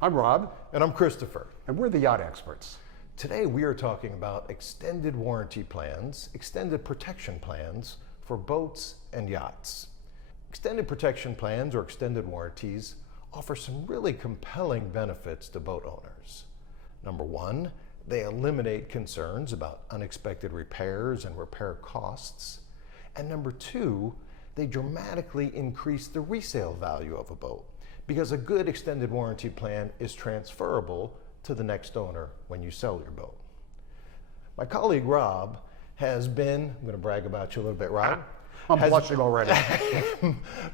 I'm Rob. And I'm Christopher. And we're the Yacht Experts. Today we are talking about extended warranty plans, extended protection plans for boats and yachts. Extended protection plans or extended warranties offer some really compelling benefits to boat owners. Number one, they eliminate concerns about unexpected repairs and repair costs. And number two, they dramatically increase the resale value of a boat because a good extended warranty plan is transferable to the next owner when you sell your boat. My colleague Rob has been, I'm going to brag about you a little bit, Rob. I'm blushing already.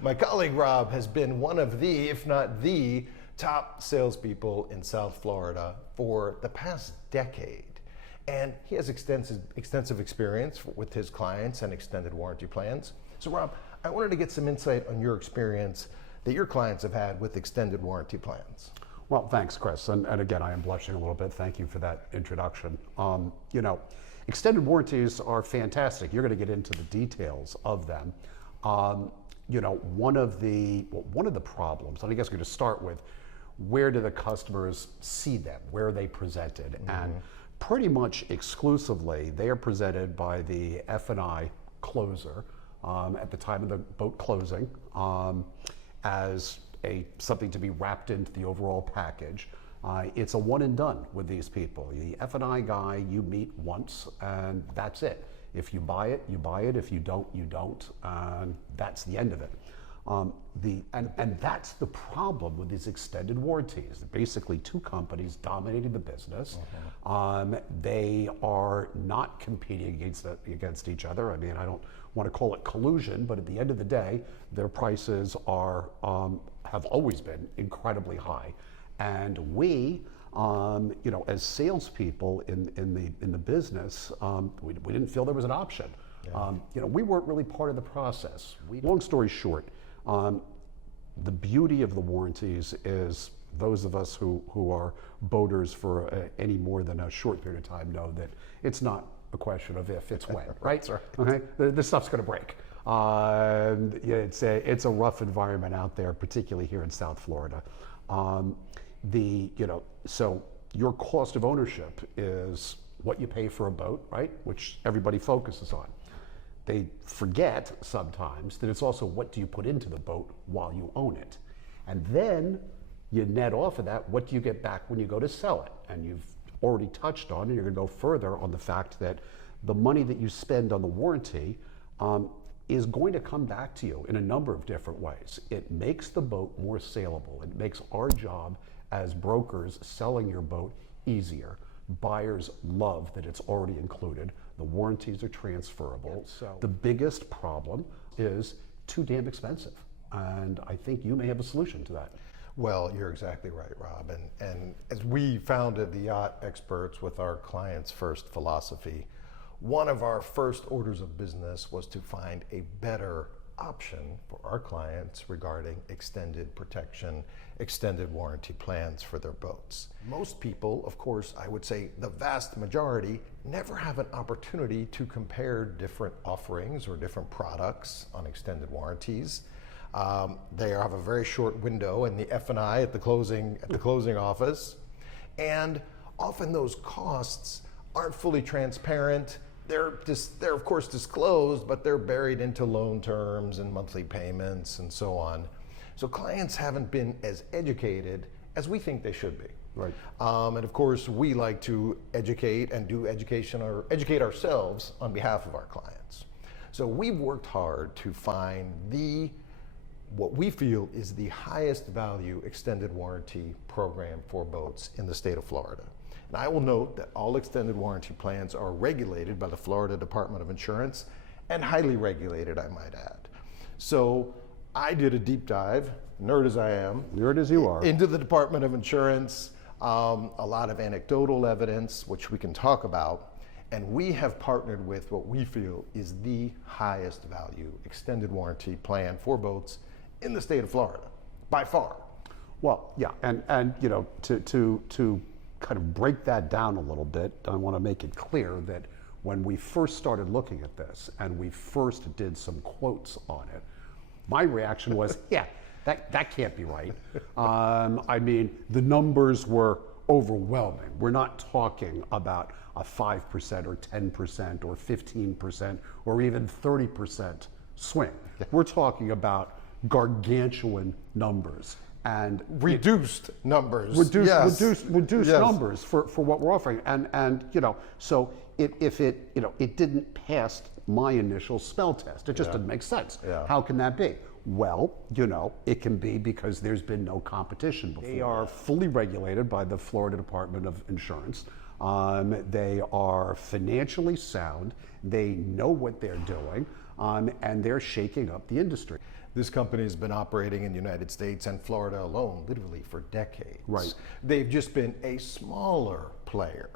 My colleague Rob has been one of the, if not the, top salespeople in South Florida for the past decade. And he has extensive experience with his clients and extended warranty plans. So Rob, I wanted to get some insight on your experience that your clients have had with extended warranty plans. Well, thanks, Chris. And again, I am blushing a little bit. Thank you for that introduction. Extended warranties are fantastic. You're going to get into the details of them. One of the problems, and I guess we're going to start with, where do the customers see them? Where are they presented? Mm-hmm. And pretty much exclusively, they are presented by the F&I closer at the time of the boat closing as something to be wrapped into the overall package. It's a one and done with these people. The F&I guy you meet once and that's it. If you buy it, you buy it. If you don't, you don't. That's the end of it. And that's the problem with these extended warranties. Basically, two companies dominating the business. Mm-hmm. They are not competing against each other. I mean, I don't want to call it collusion, but at the end of the day, their prices are have always been incredibly high. And we, as salespeople in the business, we didn't feel there was an option. Yeah. We weren't really part of the process. Long story short, the beauty of the warranties is those of us who are boaters for any more than a short period of time know that it's not a question of if, it's when, right? That's right. Okay, this stuff's going to break. It's a rough environment out there, particularly here in South Florida. So your cost of ownership is what you pay for a boat, right? Which everybody focuses on. They forget sometimes that it's also what do you put into the boat while you own it. And then you net off of that, what do you get back when you go to sell it? And you've already touched on, and you're going to go further on the fact that the money that you spend on the warranty is going to come back to you in a number of different ways. It makes the boat more saleable. It makes our job as brokers selling your boat easier. Buyers love that it's already included. The warranties are transferable. So the biggest problem is too damn expensive. And I think you may have a solution to that. Well, you're exactly right, Rob. And as we founded the Yacht Experts with our clients' first philosophy, one of our first orders of business was to find a better option for our clients regarding extended protection, extended warranty plans for their boats. Most people, of course, I would say the vast majority, never have an opportunity to compare different offerings or different products on extended warranties. They have a very short window in the F&I at the closing office, and often those costs aren't fully transparent. They're of course disclosed, but they're buried into loan terms and monthly payments and so on. So clients haven't been as educated as we think they should be. Right. And of course, we like to educate and do education or educate ourselves on behalf of our clients. So we've worked hard to find what we feel is the highest value extended warranty program for boats in the state of Florida. And I will note that all extended warranty plans are regulated by the Florida Department of Insurance, and highly regulated, I might add. So I did a deep dive, nerd as I am. Nerd as you are. Into the Department of Insurance, a lot of anecdotal evidence, which we can talk about, and we have partnered with what we feel is the highest value extended warranty plan for boats in the state of Florida, by far. Well, yeah, and to kind of break that down a little bit, I want to make it clear that when we first started looking at this and we first did some quotes on it, my reaction was, yeah, That can't be right. I mean, the numbers were overwhelming. We're not talking about a 5% or 10% or 15% or even 30% swing. We're talking about gargantuan numbers and Reduced numbers. reduced Yes. numbers for what we're offering. And so if it it didn't pass my initial spell test. It just didn't make sense. Yeah. How can that be? Well, it can be because there's been no competition before. They are fully regulated by the Florida Department of Insurance. They are financially sound. They know what they're doing, and they're shaking up the industry. This company has been operating in the United States and Florida alone literally for decades. Right. They've just been a smaller player.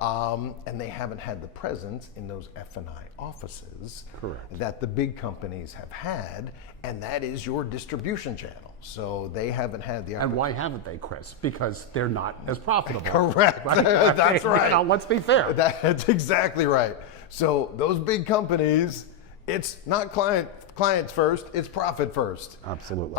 And they haven't had the presence in those F&I offices Correct. that the big companies have had, and that is your distribution channel. So they haven't had the And why haven't they, Chris? Because they're not as profitable. Correct. Right? That's right. Let's be fair. That's exactly right. So those big companies, it's not clients first, it's profit first. Absolutely.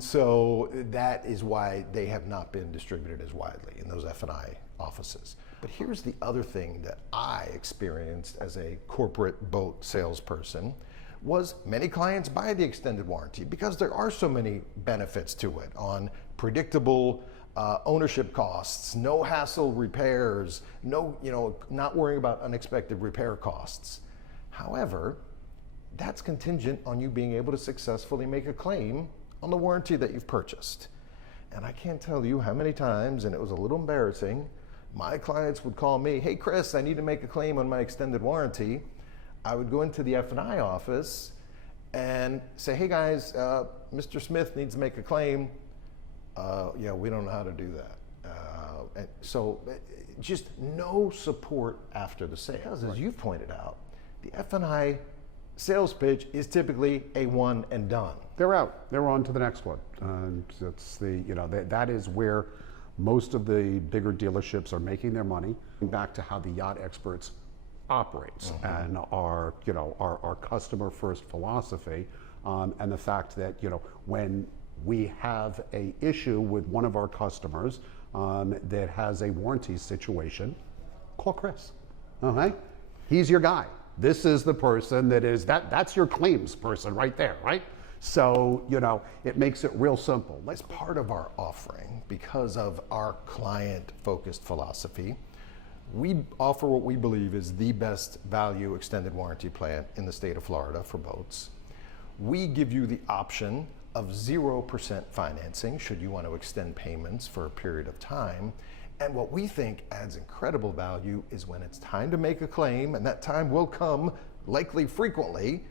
So that is why they have not been distributed as widely in those F&I offices. But here's the other thing that I experienced as a corporate boat salesperson was many clients buy the extended warranty because there are so many benefits to it on predictable ownership costs, no hassle repairs, not worrying about unexpected repair costs. However, that's contingent on you being able to successfully make a claim on the warranty that you've purchased. And I can't tell you how many times, and it was a little embarrassing, my clients would call me, hey Chris, I need to make a claim on my extended warranty. I would go into the F&I office and say, hey guys, Mr. Smith needs to make a claim. Yeah, we don't know how to do that. And so just no support after the sale. Because as you've pointed out, the F&I sales pitch is typically a one and done. They're out. They're on to the next one. And it's that is where most of the bigger dealerships are making their money. Back to how the Yacht Experts operates and our customer first philosophy, and the fact that when we have a issue with one of our customers that has a warranty situation, call Chris. Okay, he's your guy. This is the person that's your claims person right there, right? So, it makes it real simple. As part of our offering, because of our client-focused philosophy, we offer what we believe is the best value extended warranty plan in the state of Florida for boats. We give you the option of 0% financing should you want to extend payments for a period of time. And what we think adds incredible value is when it's time to make a claim, and that time will come likely frequently,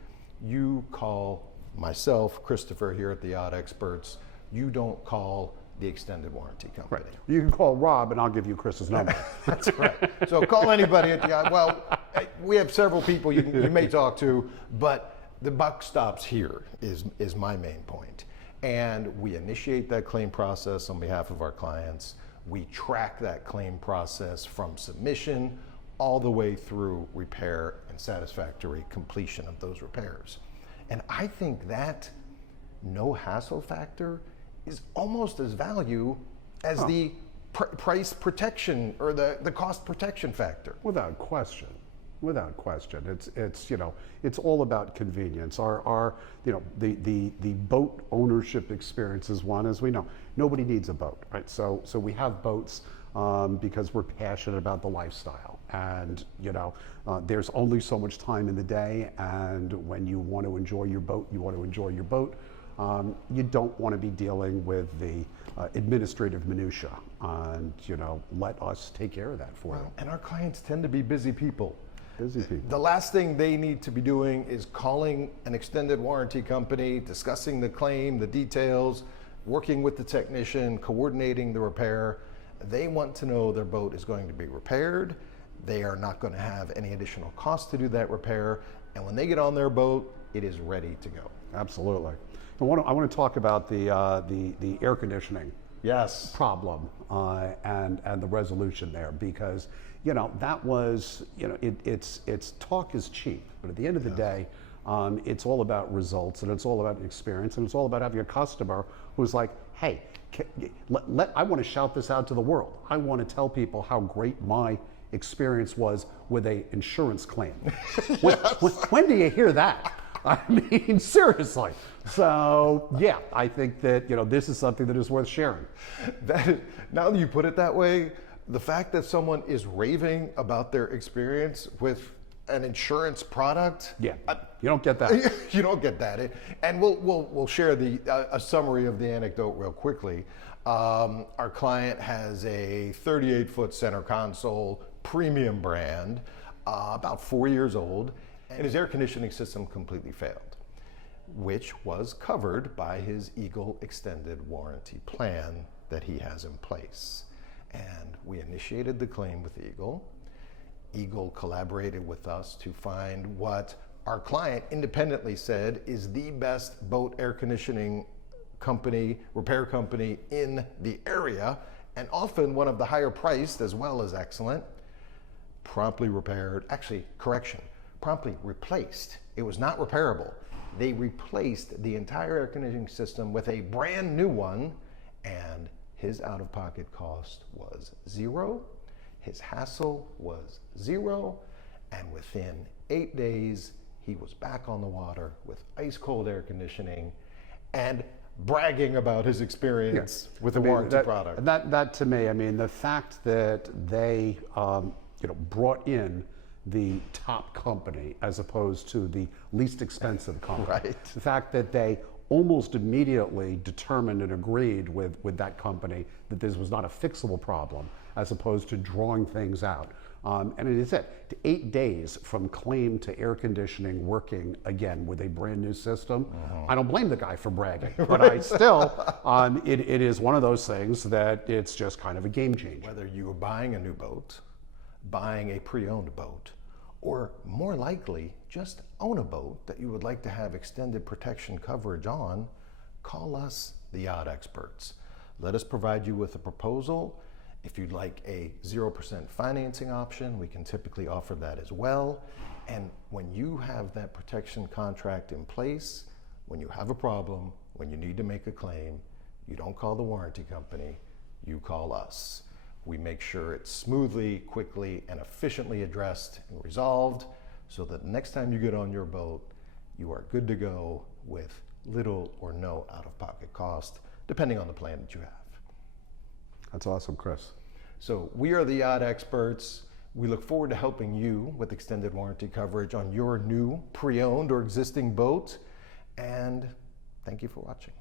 you call myself, Christopher here at the Yacht Experts. You don't call the extended warranty company. Right. You can call Rob and I'll give you Chris's number. That's right. So call anybody at the Yacht. Well, we have several people you may talk to, but the buck stops here is my main point. And we initiate that claim process on behalf of our clients. We track that claim process from submission all the way through repair and satisfactory completion of those repairs. And I think that no hassle factor is almost as value as the price protection or the cost protection factor. Without question. Without question. It's all about convenience. The boat ownership experience is one, as we know. Nobody needs a boat, right? So we have boats because we're passionate about the lifestyle. And there's only so much time in the day, and when you want to enjoy your boat, you want to enjoy your boat. You don't want to be dealing with the administrative minutia, and let us take care of that for you. And our clients tend to be busy people. Busy people. The last thing they need to be doing is calling an extended warranty company, discussing the claim, the details, working with the technician, coordinating the repair. They want to know their boat is going to be repaired. They are not going to have any additional cost to do that repair. And when they get on their boat, it is ready to go. Absolutely. I want to talk about the air conditioning problem and the resolution there, because that was it's talk is cheap, but at the end of the day, It's all about results, and it's all about experience, and it's all about having a customer who's like, hey, I want to shout this out to the world. I want to tell people how great my experience was with a insurance claim. When do you hear that? I mean, seriously. So yeah, I think that this is something that is worth sharing. Now that you put it that way, the fact that someone is raving about their experience with an insurance product, yeah, you don't get that. You don't get that. And we'll share a summary of the anecdote real quickly. Our client has a 38-foot center console premium brand, about 4 years old, and his air conditioning system completely failed, which was covered by his Eagle extended warranty plan that he has in place. And we initiated the claim with Eagle. Eagle collaborated with us to find what our client independently said is the best boat air conditioning company, repair company in the area, and often one of the higher priced as well as excellent. Promptly repaired, promptly replaced. It was not repairable. They replaced the entire air conditioning system with a brand new one, and his out-of-pocket cost was zero. His hassle was zero, and within 8 days, he was back on the water with ice cold air conditioning and bragging about his experience with the warranty product. That to me, I mean, the fact that they brought in the top company as opposed to the least expensive company. Right. The fact that they almost immediately determined and agreed with that company that this was not a fixable problem as opposed to drawing things out. And it is 8 days from claim to air conditioning working again with a brand new system. I don't blame the guy for bragging, but I still, it is one of those things that it's just kind of a game changer. Whether you are buying a new boat, buying a pre-owned boat, or more likely, just own a boat that you would like to have extended protection coverage on, call us, the Yacht Experts. Let us provide you with a proposal. If you'd like a 0% financing option, we can typically offer that as well. And when you have that protection contract in place, when you have a problem, when you need to make a claim, you don't call the warranty company, you call us. We make sure it's smoothly, quickly, and efficiently addressed and resolved so that next time you get on your boat, you are good to go with little or no out-of-pocket cost, depending on the plan that you have. That's awesome, Chris. So we are the Yacht Experts. We look forward to helping you with extended warranty coverage on your new, pre-owned, or existing boat. And thank you for watching.